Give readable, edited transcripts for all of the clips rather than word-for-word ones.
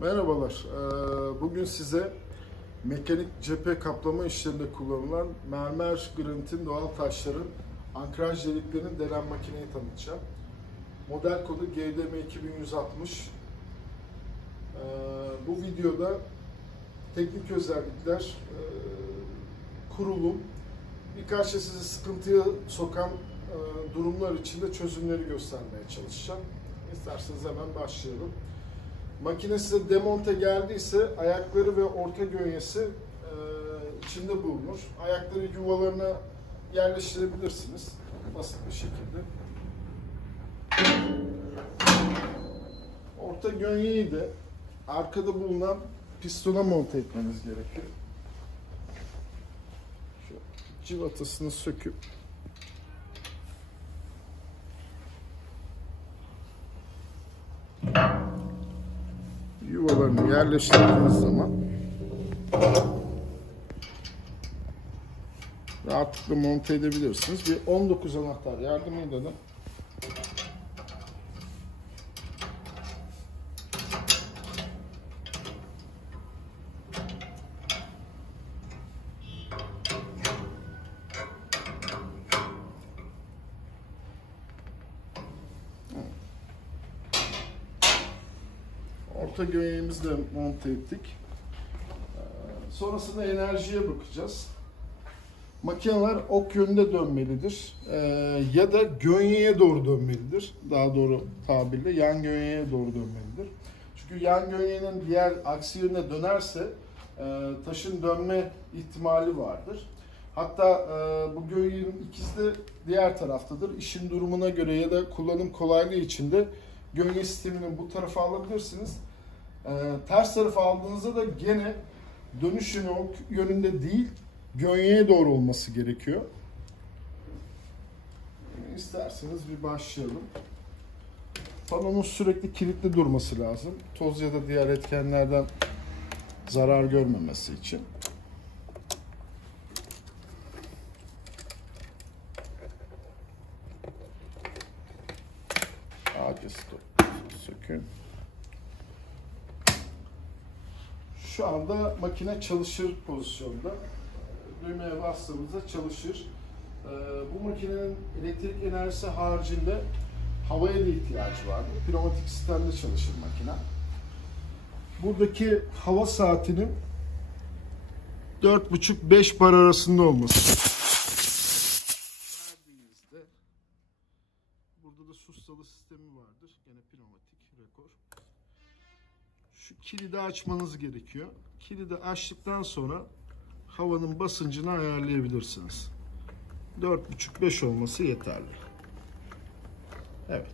Merhabalar. Bugün size mekanik cephe kaplama işlerinde kullanılan mermer granitin doğal taşların ankraj deliklerinin delen makineyi tanıtacağım. Model kodu GDM 2160. Bu videoda teknik özellikler, kurulum, birkaç da sizi sıkıntıya sokan durumlar için de çözümleri göstermeye çalışacağım. İsterseniz hemen başlayalım. Makine size demonte geldiyse ayakları ve orta gönyesi içinde bulunur. Ayakları yuvalarına yerleştirebilirsiniz basit bir şekilde. Orta gönyeyi de arkada bulunan pistona monte etmeniz gerekiyor. Şu cıvatasını söküp yuvalarını yerleştirdiğiniz zaman rahatlıkla monte edebilirsiniz. Bir 19 anahtar yardımıyla da orta göğeğimizi de monte ettik. Sonrasında enerjiye bakacağız. Makineler ok yönünde dönmelidir. Ya da gönyeye doğru dönmelidir. Daha doğru tabirle yan gönyeye doğru dönmelidir. Çünkü yan gönyenin diğer aksi yönüne dönerse taşın dönme ihtimali vardır. Hatta bu gönyenin ikisi de diğer taraftadır. İşin durumuna göre ya da kullanım kolaylığı için de gönye sistemini bu tarafa alabilirsiniz. Ters tarafa aldığınızda da gene dönüş yönünde değil, gönyeye doğru olması gerekiyor. İsterseniz bir başlayalım. Panonun sürekli kilitli durması lazım. Toz ya da diğer etkenlerden zarar görmemesi için. Acısı sökün. Şu anda makine çalışır pozisyonda. Düğmeye bastığımızda çalışır. Bu makinenin elektrik enerjisi haricinde havaya da ihtiyacı vardır. Pneumatik sistemde çalışır makine. Buradaki hava saatinin 4,5-5 bar arasında olması. Verdiğinizde burada da sustalı sistemi vardır. Yine pneumatik rekor. Şu kilidi açmanız gerekiyor. Kilidi açtıktan sonra havanın basıncını ayarlayabilirsiniz. 4,5-5 olması yeterli. Evet.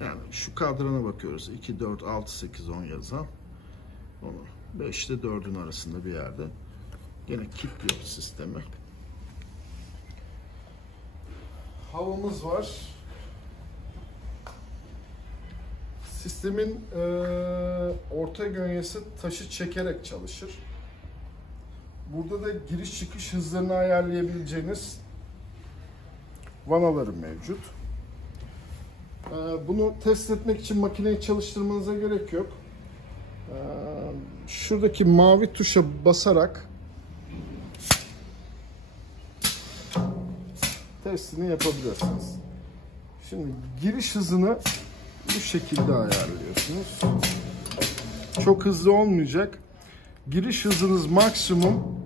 Yani şu kadrana bakıyoruz. 2, 4, 6, 8, 10 yazan. Onu 5 ile 4'ün arasında bir yerde. Yine kilitliyor sistemi. Havamız var. Sistemin orta gönyesi taşı çekerek çalışır. Burada da giriş çıkış hızlarını ayarlayabileceğiniz vanaları mevcut. Bunu test etmek için makineyi çalıştırmanıza gerek yok. Şuradaki mavi tuşa basarak testini yapabilirsiniz. Şimdi giriş hızını bu şekilde ayarlıyorsunuz. Çok hızlı olmayacak. Giriş hızınız maksimum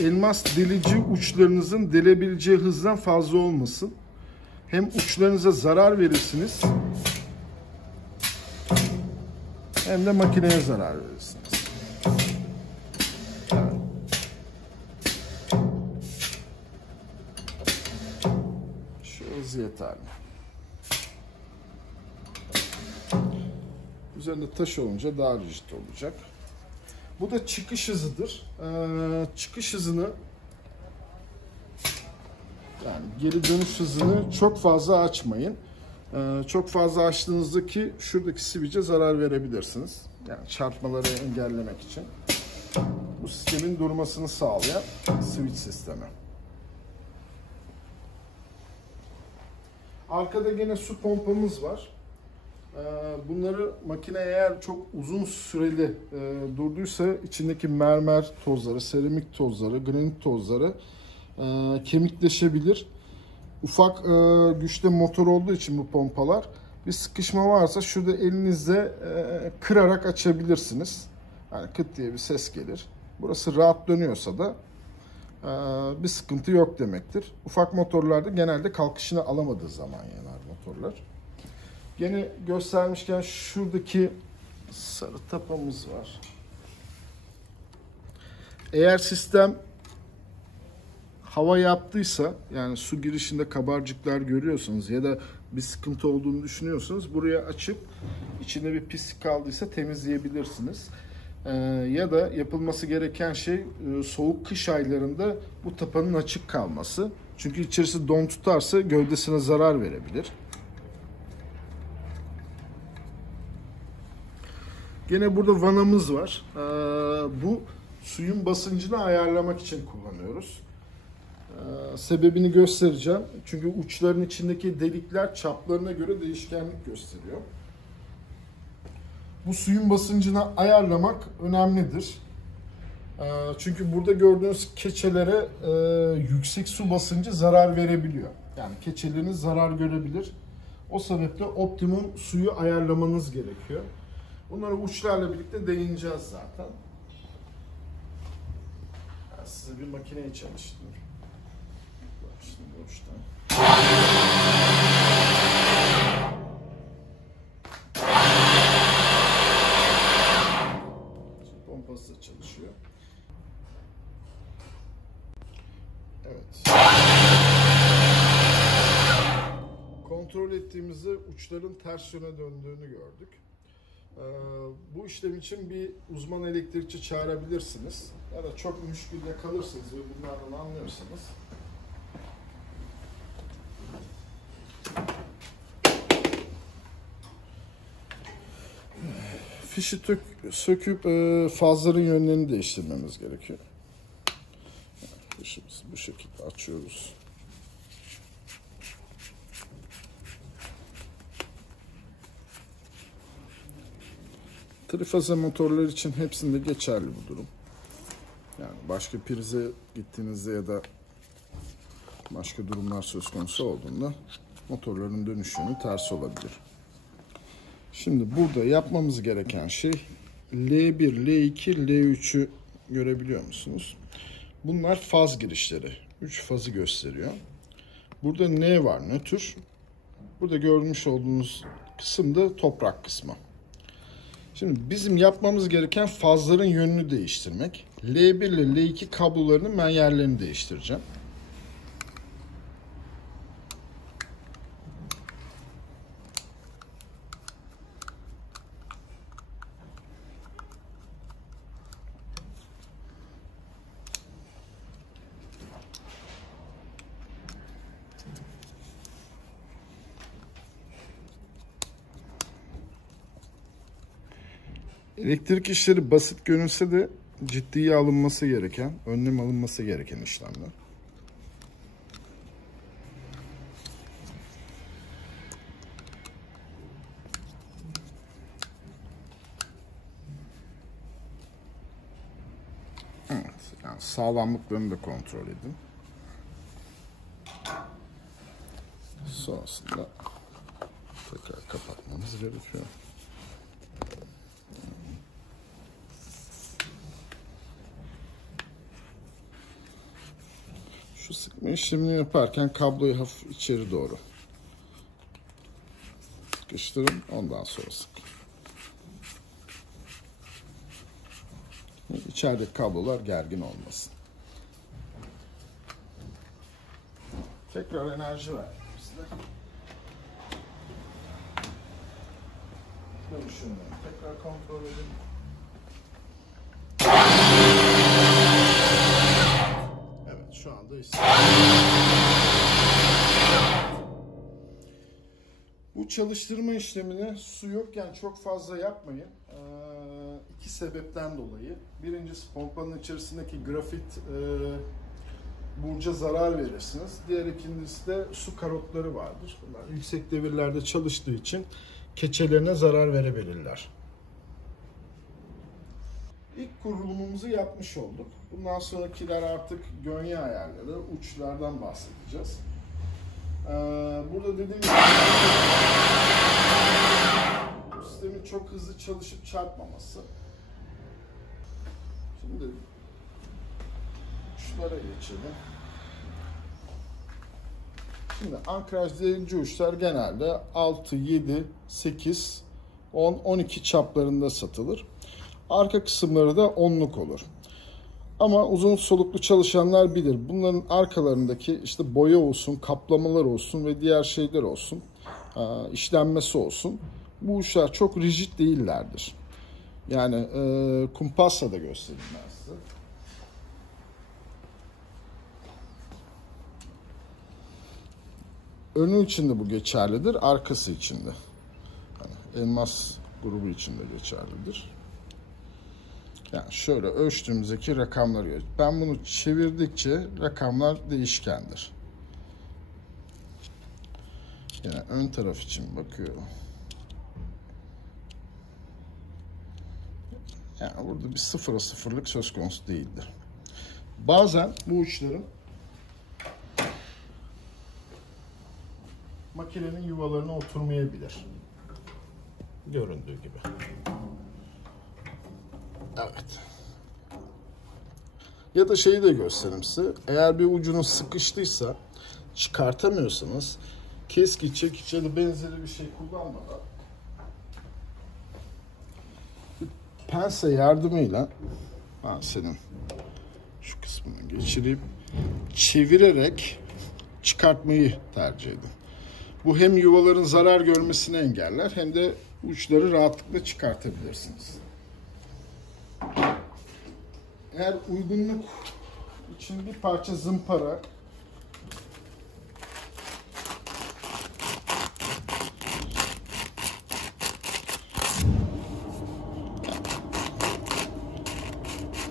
elmas delici uçlarınızın delebileceği hızdan fazla olmasın. Hem uçlarınıza zarar verirsiniz hem de makineye zarar verirsiniz. Evet. Şu hız yeterli. Üzerinde taş olunca daha rigid olacak. Bu da çıkış hızıdır. Çıkış hızını, yani geri dönüş hızını çok fazla açmayın. Çok fazla açtığınızda ki şuradaki sivice zarar verebilirsiniz. Yani çarpmaları engellemek için. Bu sistemin durmasını sağlayan switch sistemi. Arkada gene su pompamız var. Bunları makine eğer çok uzun süreli durduysa içindeki mermer tozları, seramik tozları, granit tozları kemikleşebilir. Ufak güçte motor olduğu için bu pompalar, bir sıkışma varsa şurada elinizle kırarak açabilirsiniz. Yani kıt diye bir ses gelir. Burası rahat dönüyorsa da bir sıkıntı yok demektir. Ufak motorlarda genelde kalkışını alamadığı zaman yanar motorlar. Gene göstermişken şuradaki sarı tapamız var. Eğer sistem hava yaptıysa, yani su girişinde kabarcıklar görüyorsanız ya da bir sıkıntı olduğunu düşünüyorsanız buraya açıp içinde bir pislik kaldıysa temizleyebilirsiniz. Ya da yapılması gereken şey soğuk kış aylarında bu tapanın açık kalması. Çünkü içerisi don tutarsa gövdesine zarar verebilir. Gene burada vanamız var. Bu suyun basıncını ayarlamak için kullanıyoruz. Sebebini göstereceğim. Çünkü uçların içindeki delikler çaplarına göre değişkenlik gösteriyor. Bu suyun basıncını ayarlamak önemlidir. Çünkü burada gördüğünüz keçelere yüksek su basıncı zarar verebiliyor. Yani keçeleriniz zarar görebilir. O sebeple optimum suyu ayarlamanız gerekiyor. Bunları uçlarla birlikte değineceğiz zaten. Ben size bir makineyi çalıştırayım. Şimdi uçtan. Pompası da çalışıyor. Evet. Kontrol ettiğimizde uçların ters yöne döndüğünü gördük. Bu işlem için bir uzman elektrikçi çağırabilirsiniz. Ya da çok müşkülde kalırsınız ve bunlardan anlıyorsanız. Fişi söküp fazların yönlerini değiştirmemiz gerekiyor. Fişimizi bu şekilde açıyoruz. Trifaze motorlar için hepsinde geçerli bu durum. Yani başka prize gittiğinizde ya da başka durumlar söz konusu olduğunda motorların dönüş yönü ters olabilir. Şimdi burada yapmamız gereken şey L1, L2, L3'ü görebiliyor musunuz? Bunlar faz girişleri. 3 fazı gösteriyor. Burada N var, nötr. Burada görmüş olduğunuz kısım da toprak kısmı. Şimdi bizim yapmamız gereken fazların yönünü değiştirmek. L1 ile L2 kablolarının ben yerlerini değiştireceğim. Elektrik işleri basit görünse de ciddiye alınması gereken, önlem alınması gereken işlemler. Evet, yani sağlamlıklarını da kontrol edin. Sonrasında tekrar kapatmamız gerekiyor. Şu sıkma işlemini yaparken kabloyu hafif içeri doğru sıkıştırın, ondan sonra sıkın. İçerideki kablolar gergin olmasın. Tekrar enerji ver size. Dönüşümden tekrar kontrol edin. Evet, şu anda bu çalıştırma işlemini su yokken çok fazla yapmayın. İki sebepten dolayı. Birincisi, pompanın içerisindeki grafit burca zarar verirsiniz. Diğer ikincisi de su karotları vardır. Bunlar yüksek devirlerde çalıştığı için keçelerine zarar verebilirler. İlk kurulumumuzu yapmış olduk. Bundan sonrakiler artık gönye ayarları, uçlardan bahsedeceğiz. Burada dediğim gibi sistemin çok hızlı çalışıp çarpmaması. Şimdi uçlara geçelim. Şimdi ankraj delici uçlar genelde 6, 7, 8, 10, 12 çaplarında satılır. Arka kısımları da 10'luk olur. Ama uzun soluklu çalışanlar bilir. Bunların arkalarındaki işte boya olsun, kaplamalar olsun ve diğer şeyler olsun, işlenmesi olsun. Bu uçlar çok rigid değillerdir. Yani kumpasla da göstereyim ben size. Önü için de bu geçerlidir, arkası için de. Yani elmas grubu için de geçerlidir. Yani şöyle ölçtüğümüzdeki rakamları görüyoruz. Ben bunu çevirdikçe rakamlar değişkendir. Yani ön taraf için bakıyorum. Yani burada bir sıfıra sıfırlık söz konusu değildir. Bazen bu uçların makinenin yuvalarına oturmayabilir. Göründüğü gibi. Evet. Ya da şeyi de göstereyim size. Eğer bir ucunuz sıkıştıysa, çıkartamıyorsanız keski, çekiç ya da benzeri bir şey kullanmadan pense yardımıyla senin şu kısmını geçirip çevirerek çıkartmayı tercih edin. Bu hem yuvaların zarar görmesini engeller hem de uçları rahatlıkla çıkartabilirsiniz. Eğer uygunluk için bir parça zımpara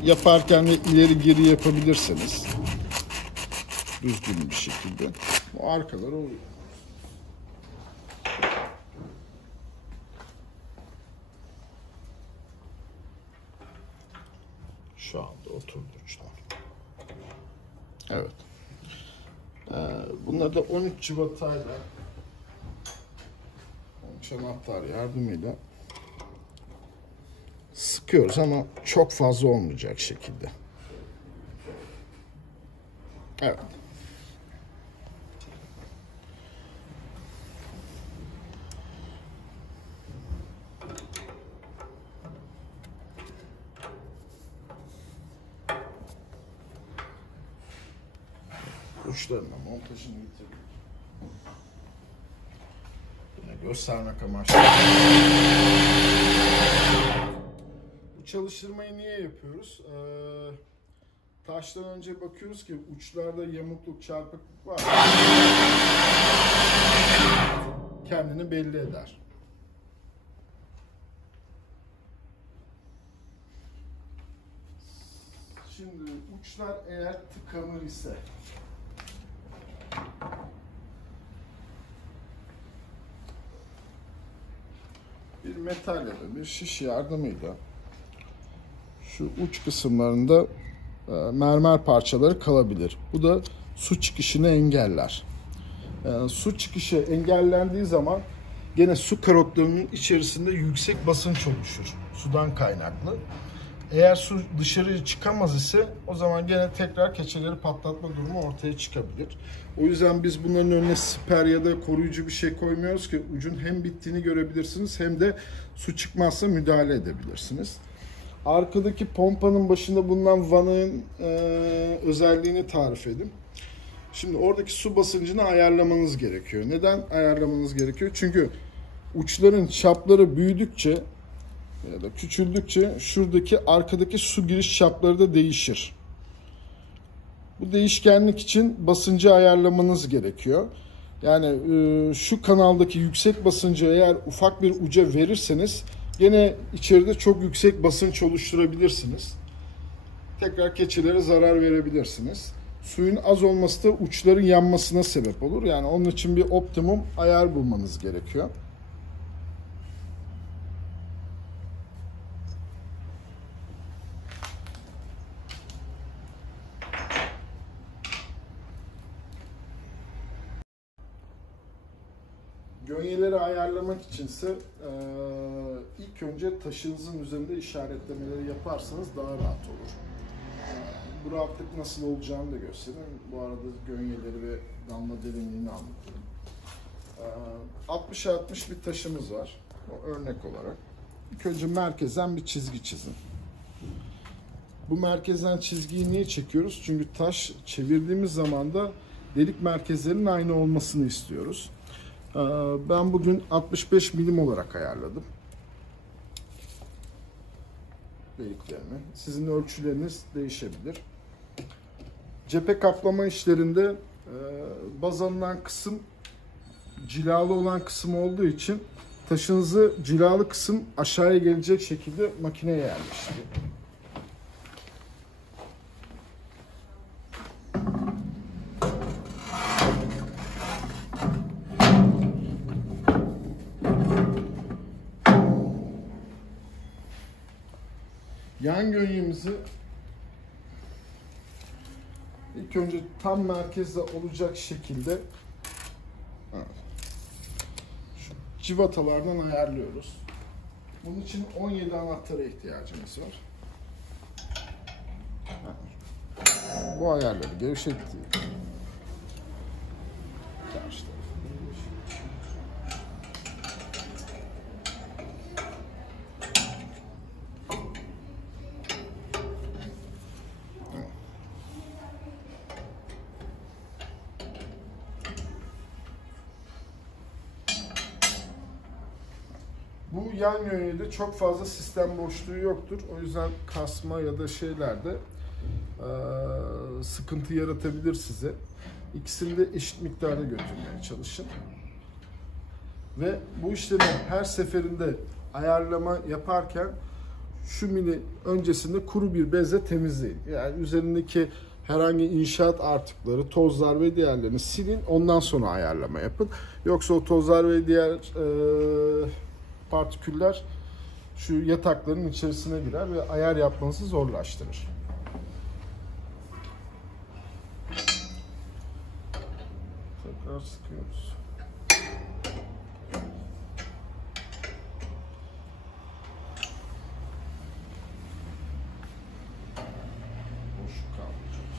yaparken ve ileri geri yapabilirseniz düzgün bir şekilde bu arkaları oluyor. Şu anda oturdu uçlar. Evet. Bunları da 13 civatayla 13 anahtar yardımıyla sıkıyoruz ama çok fazla olmayacak şekilde. Evet. Uçlarına montajını bitirdik. Yine göstermek amaçlı. Bu çalıştırmayı niye yapıyoruz? Taştan önce bakıyoruz ki uçlarda yamukluk, çarpıklık var. Kendini belli eder. Şimdi uçlar eğer tıkanır ise bir metal ya da bir şiş yardımıyla şu uç kısımlarında mermer parçaları kalabilir. Bu da su çıkışını engeller. Su çıkışı engellendiği zaman gene su karotlarının içerisinde yüksek basınç oluşur. Sudan kaynaklı. Eğer su dışarıya çıkamaz ise o zaman gene tekrar keçeleri patlatma durumu ortaya çıkabilir. O yüzden biz bunların önüne siper ya da koruyucu bir şey koymuyoruz ki ucun hem bittiğini görebilirsiniz hem de su çıkmazsa müdahale edebilirsiniz. Arkadaki pompanın başında bulunan vanığın özelliğini tarif edeyim. Şimdi oradaki su basıncını ayarlamanız gerekiyor. Neden ayarlamanız gerekiyor? Çünkü uçların çapları büyüdükçe ya da küçüldükçe şuradaki arkadaki su giriş çapları da değişir. Bu değişkenlik için basıncı ayarlamanız gerekiyor. Yani şu kanaldaki yüksek basıncı eğer ufak bir uca verirseniz gene içeride çok yüksek basınç oluşturabilirsiniz. Tekrar keçelere zarar verebilirsiniz. Suyun az olması da uçların yanmasına sebep olur. Yani onun için bir optimum ayar bulmanız gerekiyor. Gönyeleri ayarlamak içinse ilk önce taşınızın üzerinde işaretlemeleri yaparsanız daha rahat olur. Bu rahatlık nasıl olacağını da göstereyim. Bu arada gönyeleri ve damla derinliğini anlatayım. 60'a 60 bir taşımız var. O örnek olarak. İlk önce merkezden bir çizgi çizin. Bu merkezden çizgiyi niye çekiyoruz? Çünkü taş çevirdiğimiz zaman da delik merkezlerinin aynı olmasını istiyoruz. Ben bugün 65 milim olarak ayarladım deliklerimi. Sizin ölçüleriniz değişebilir. Cephe kaplama işlerinde baz alınan kısım cilalı olan kısım olduğu için taşınızı cilalı kısım aşağıya gelecek şekilde makineye yerleştirin. Yan gönyemizi ilk önce tam merkezde olacak şekilde şu civatalardan ayarlıyoruz. Bunun için 17 anahtara ihtiyacımız var. Bu ayarları gevşettiği bu yan yönüyle çok fazla sistem boşluğu yoktur. O yüzden kasma ya da şeylerde sıkıntı yaratabilir size. İkisini de eşit miktarda götürmeye çalışın. Ve bu işlemi her seferinde ayarlama yaparken şu mili öncesinde kuru bir bezle temizleyin. Yani üzerindeki herhangi inşaat artıkları, tozlar ve diğerlerini silin. Ondan sonra ayarlama yapın. Yoksa o tozlar ve diğer partiküller şu yatakların içerisine girer ve ayar yapmanızı zorlaştırır. Tekrar sıkıyoruz. Boşluk kalmayacak.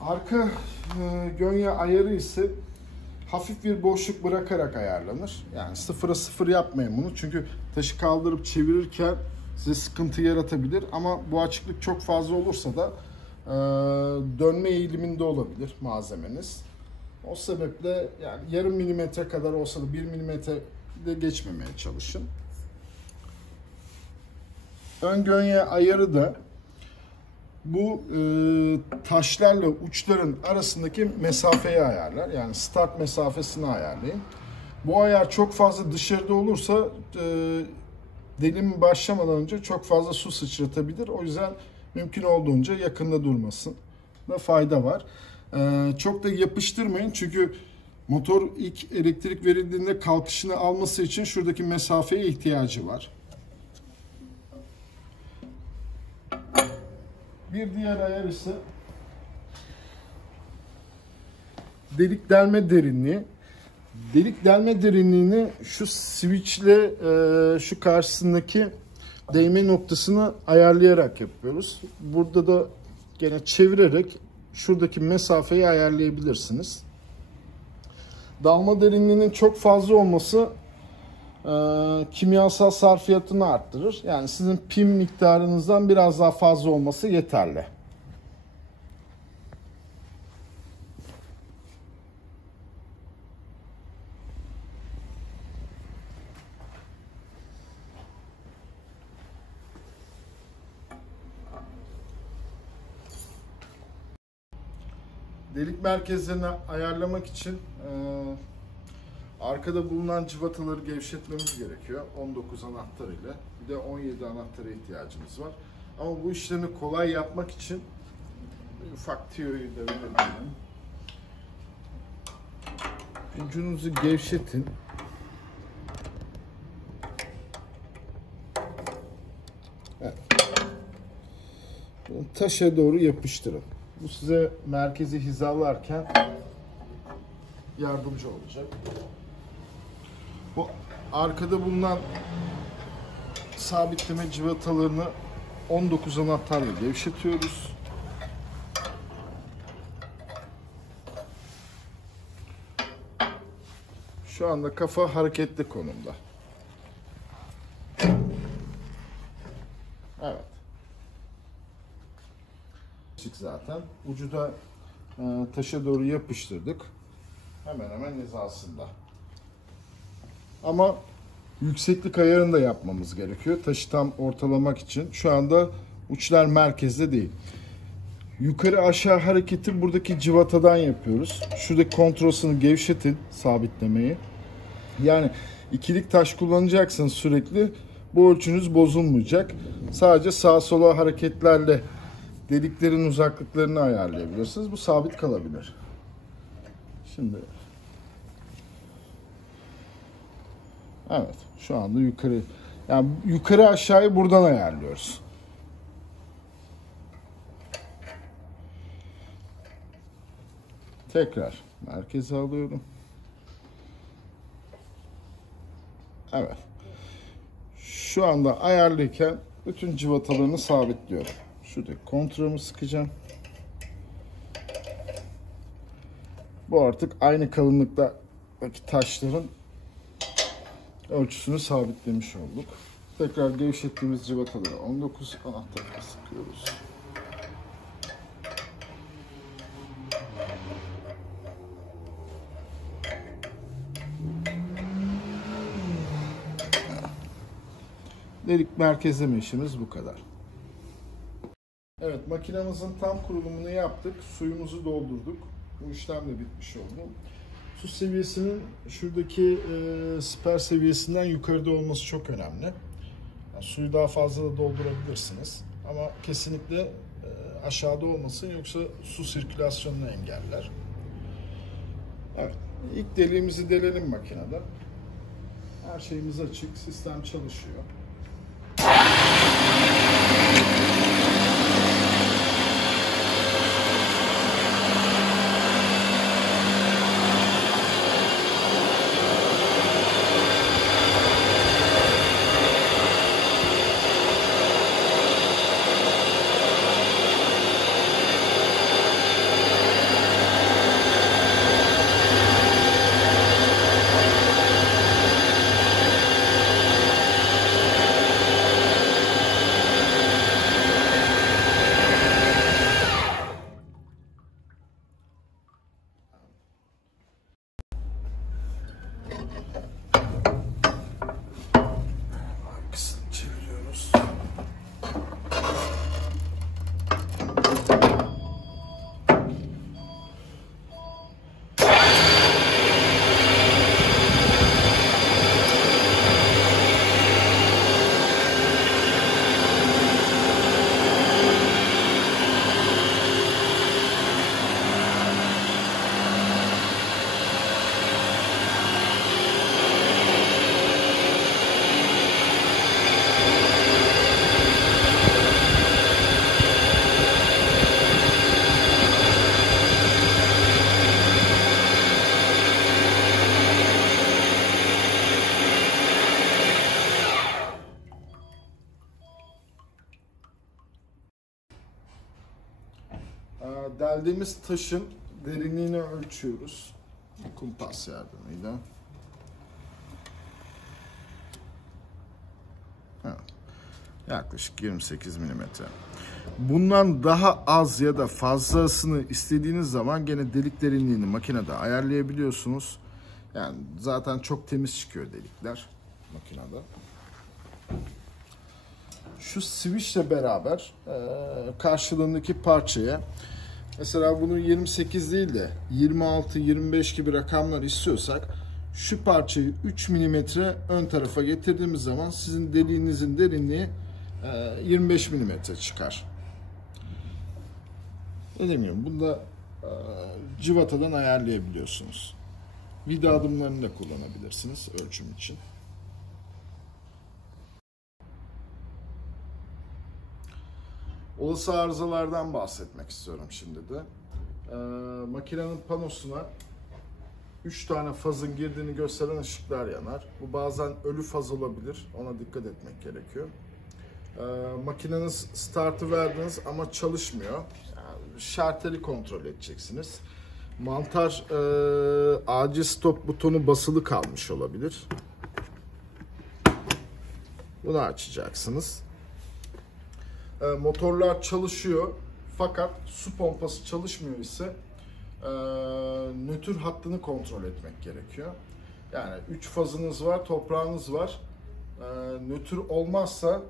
Arka gönye ayarı ise hafif bir boşluk bırakarak ayarlanır. Yani 0'a 0 yapmayın bunu. Çünkü taşı kaldırıp çevirirken size sıkıntı yaratabilir. Ama bu açıklık çok fazla olursa da dönme eğiliminde olabilir malzemeniz. O sebeple yani yarım milimetre kadar olsa da 1 milimetre de geçmemeye çalışın. Ön gönye ayarı da bu taşlarla uçların arasındaki mesafeyi ayarlar. Yani start mesafesini ayarlayın. Bu ayar çok fazla dışarıda olursa delim başlamadan önce çok fazla su sıçratabilir. O yüzden mümkün olduğunca yakında durmasında fayda var. Çok da yapıştırmayın çünkü motor ilk elektrik verildiğinde kalkışını alması için şuradaki mesafeye ihtiyacı var. Bir diğer ayar ise delik delme derinliği. Delik delme derinliğini şu switchle şu karşısındaki değme noktasını ayarlayarak yapıyoruz. Burada da gene çevirerek şuradaki mesafeyi ayarlayabilirsiniz. Dalma derinliğinin çok fazla olması kimyasal sarfiyatını arttırır. Yani sizin pim miktarınızdan biraz daha fazla olması yeterli. Delik merkezlerini ayarlamak için arkada bulunan cıvataları gevşetmemiz gerekiyor. 19 anahtar ile. Bir de 17 anahtara ihtiyacımız var. Ama bu işlemi kolay yapmak için ufak tüyoyu da verebilirim. Ucunuzu gevşetin. Evet. Taşa doğru yapıştırın. Bu size merkezi hizalarken yardımcı olacak. Bu arkada bulunan sabitleme cıvatalarını 19 anahtarla gevşetiyoruz. Şu anda kafa hareketli konumda. Evet. Zaten ucu da taşa doğru yapıştırdık. Hemen hemen hizasında. Ama yükseklik ayarını da yapmamız gerekiyor. Taşı tam ortalamak için. Şu anda uçlar merkezde değil. Yukarı aşağı hareketi buradaki cıvatadan yapıyoruz. Şuradaki kontrolsünü gevşetin, sabitlemeyi. Yani ikilik taş kullanacaksınız sürekli. Bu ölçünüz bozulmayacak. Sadece sağa sola hareketlerle deliklerin uzaklıklarını ayarlayabilirsiniz. Bu sabit kalabilir. Şimdi evet, şu anda yukarı aşağıyı buradan ayarlıyoruz. Tekrar merkeze alıyorum. Evet. Şu anda ayarlıyken bütün cıvatalarını sabitliyorum. Şurada kontrolümü sıkacağım. Bu artık aynı kalınlıktaki taşların ölçüsünü sabitlemiş olduk. Tekrar gevşettiğimiz cıvataları 19 anahtarla sıkıyoruz. Delik merkezleme işimiz bu kadar. Evet, makinamızın tam kurulumunu yaptık. Suyumuzu doldurduk. Bu işlem de bitmiş oldu. Su seviyesinin şuradaki siper seviyesinden yukarıda olması çok önemli. Yani suyu daha fazla da doldurabilirsiniz. Ama kesinlikle aşağıda olmasın, yoksa su sirkülasyonunu engeller. Evet, ilk deliğimizi delelim makinede. Her şeyimiz açık, sistem çalışıyor. Çeviriyoruz. Deldiğimiz taşın derinliğini ölçüyoruz. Kumpas yardımıyla. Yaklaşık 28 milimetre. Bundan daha az ya da fazlasını istediğiniz zaman gene delik derinliğini makinede ayarlayabiliyorsunuz. Yani zaten çok temiz çıkıyor delikler makinede. Şu switch ile beraber karşılığındaki parçaya, mesela bunu 28 değil de 26-25 gibi rakamlar istiyorsak, şu parçayı 3 milimetre ön tarafa getirdiğimiz zaman sizin deliğinizin derinliği 25 milimetre çıkar. Dediğim gibi bunu da cıvatadan ayarlayabiliyorsunuz. Vida adımlarını da kullanabilirsiniz ölçüm için. Olası arızalardan bahsetmek istiyorum şimdi de. Makinenin panosuna 3 tane fazın girdiğini gösteren ışıklar yanar. Bu bazen ölü faz olabilir. Ona dikkat etmek gerekiyor. Makineniz startı verdiniz ama çalışmıyor. Yani şarteli kontrol edeceksiniz. Mantar acil stop butonu basılı kalmış olabilir. Bunu açacaksınız. Motorlar çalışıyor fakat su pompası çalışmıyor ise nötr hattını kontrol etmek gerekiyor. Yani 3 fazınız var, toprağınız var. Nötr olmazsa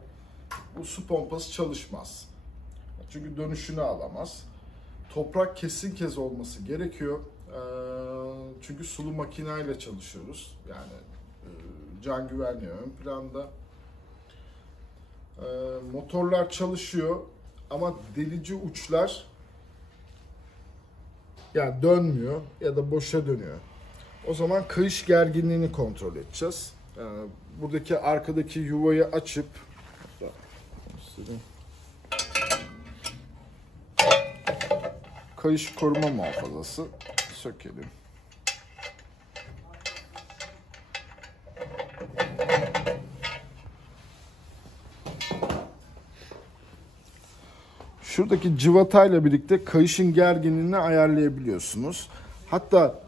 bu su pompası çalışmaz. Çünkü dönüşünü alamaz. Toprak kesin kez olması gerekiyor. Çünkü sulu makineyle çalışıyoruz. Yani can güvenliği ön planda. Motorlar çalışıyor ama delici uçlar yani dönmüyor ya da boşa dönüyor. O zaman kayış gerginliğini kontrol edeceğiz. Buradaki arkadaki yuvayı açıp kayış koruma muhafazası sökelim. Şuradaki cıvatayla birlikte kayışın gerginliğini ayarlayabiliyorsunuz. Hatta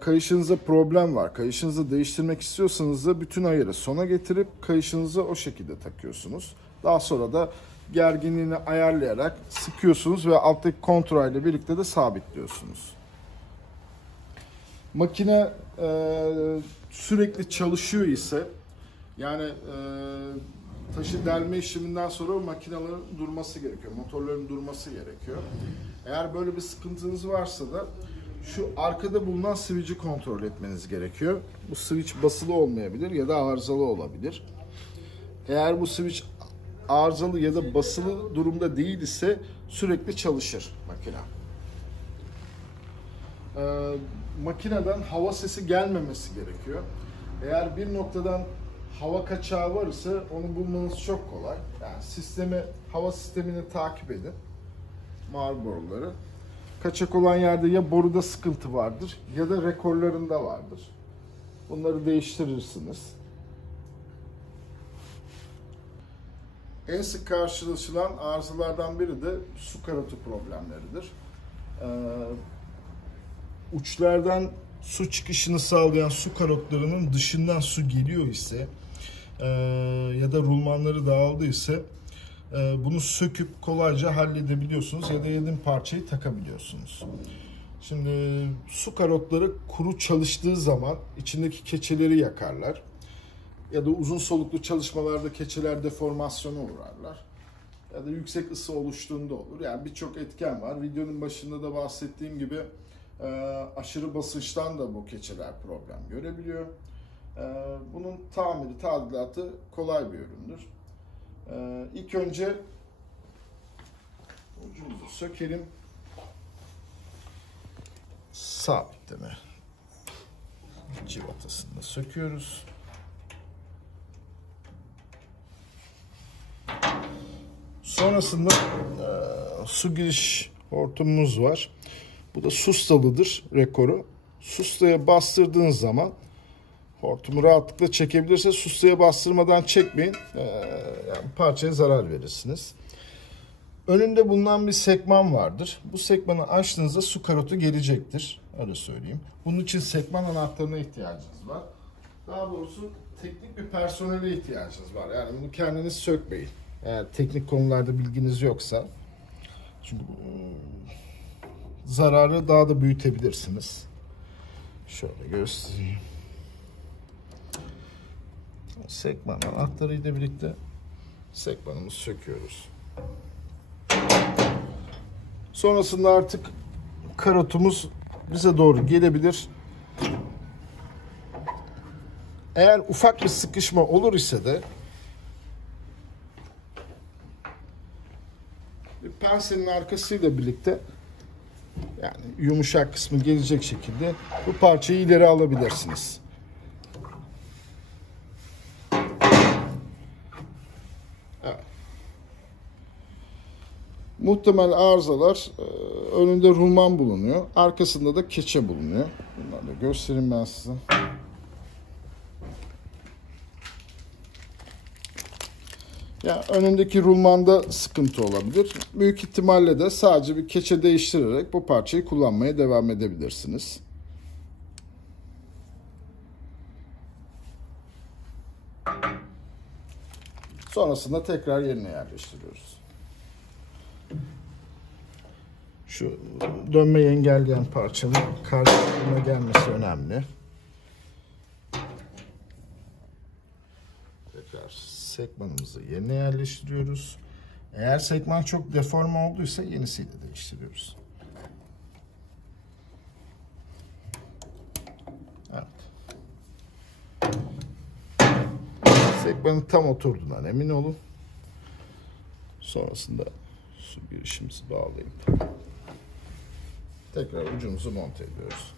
kayışınızda problem var. Kayışınızı değiştirmek istiyorsanız da bütün ayarı sona getirip kayışınızı o şekilde takıyorsunuz. Daha sonra da gerginliğini ayarlayarak sıkıyorsunuz ve alttaki kontrol ile birlikte de sabitliyorsunuz. Makine sürekli çalışıyor ise yani taşı delme işleminden sonra makinelerin durması gerekiyor. Motorların durması gerekiyor. Eğer böyle bir sıkıntınız varsa da şu arkada bulunan switch'i kontrol etmeniz gerekiyor. Bu switch basılı olmayabilir ya da arızalı olabilir. Eğer bu switch arızalı ya da basılı durumda değil ise sürekli çalışır makine. Makineden hava sesi gelmemesi gerekiyor. Eğer bir noktadan hava kaçağı var ise onu bulmanız çok kolay. Yani hava sistemini takip edin. Mavi boruları. Kaçak olan yerde ya boruda sıkıntı vardır ya da rekorlarında vardır. Bunları değiştirirsiniz. En sık karşılaşılan arızalardan biri de su karotu problemleridir. Uçlardan su çıkışını sağlayan su karotlarının dışından su geliyor ise ya da rulmanları dağıldıysa bunu söküp kolayca halledebiliyorsunuz ya da yedin parçayı takabiliyorsunuz. Şimdi su karotları kuru çalıştığı zaman içindeki keçeleri yakarlar ya da uzun soluklu çalışmalarda keçeler deformasyona uğrarlar ya da yüksek ısı oluştuğunda olur. Yani birçok etken var. Videonun başında da bahsettiğim gibi aşırı basınçtan da bu keçeler problem görebiliyor. Bunun tamiri, tadilatı kolay bir üründür. İlk önce ucumuzu sökelim. Sabitleme civatasını da söküyoruz. Sonrasında su giriş hortumumuz var. Bu da sustalıdır, rekoru. Sustaya bastırdığınız zaman hortumu rahatlıkla çekebilirse sustaya bastırmadan çekmeyin. Yani parçaya zarar verirsiniz. Önünde bulunan bir sekman vardır. Bu sekmanı açtığınızda su karotu gelecektir. Öyle söyleyeyim. Bunun için sekman anahtarına ihtiyacınız var. Daha doğrusu teknik bir personele ihtiyacınız var. Yani bunu kendiniz sökmeyin. Eğer teknik konularda bilginiz yoksa. Çünkü zararı daha da büyütebilirsiniz. Şöyle göstereyim. Sekman anahtarıyla birlikte sekmanımızı söküyoruz. Sonrasında artık karotumuz bize doğru gelebilir. Eğer ufak bir sıkışma olur ise de bir pensenin arkasıyla birlikte yani yumuşak kısmı gelecek şekilde bu parçayı ileri alabilirsiniz. Evet. Muhtemel arızalar önünde rulman bulunuyor. Arkasında da keçe bulunuyor. Bunları da göstereyim ben size. Ya önündeki rulmanda sıkıntı olabilir. Büyük ihtimalle de sadece bir keçe değiştirerek bu parçayı kullanmaya devam edebilirsiniz. Sonrasında tekrar yerine yerleştiriyoruz. Şu dönmeyi engelleyen parçanın karşısına gelmesi önemli. Tekrar sekmanımızı yerine yerleştiriyoruz. Eğer sekman çok deforme olduysa yenisiyle değiştiriyoruz. Evet. Sekmanın tam oturduğundan emin olun. Sonrasında su girişimizi bağlayıp tekrar ucumuzu monte ediyoruz.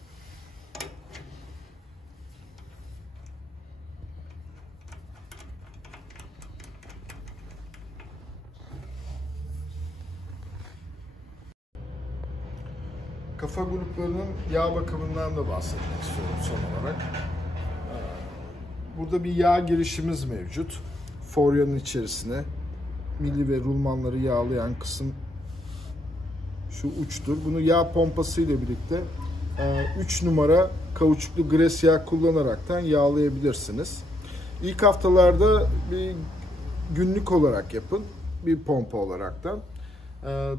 Kafa gruplarının yağ bakımından da bahsetmek istiyorum son olarak. Burada bir yağ girişimiz mevcut. Foryanın içerisine milli ve rulmanları yağlayan kısım şu uçtur. Bunu yağ pompası ile birlikte 3 numara kauçuklu gres yağ kullanaraktan yağlayabilirsiniz. İlk haftalarda bir günlük olarak yapın. Bir pompa olaraktan.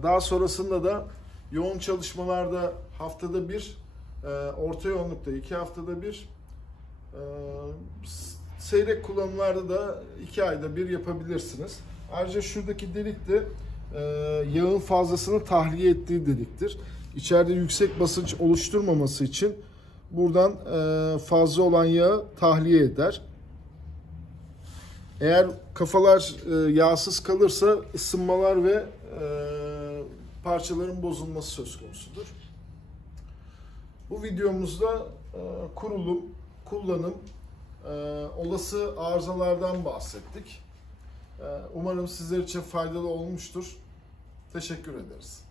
Daha sonrasında da yoğun çalışmalarda haftada bir, orta yoğunlukta 2 haftada bir, seyrek kullanımlarda da 2 ayda bir yapabilirsiniz. Ayrıca şuradaki delik de yağın fazlasını tahliye ettiği deliktir. İçeride yüksek basınç oluşturmaması için buradan fazla olan yağı tahliye eder. Eğer kafalar yağsız kalırsa ısınmalar ve parçaların bozulması söz konusudur. Bu videomuzda kurulum, kullanım, olası arızalardan bahsettik. Umarım sizler için faydalı olmuştur. Teşekkür ederiz.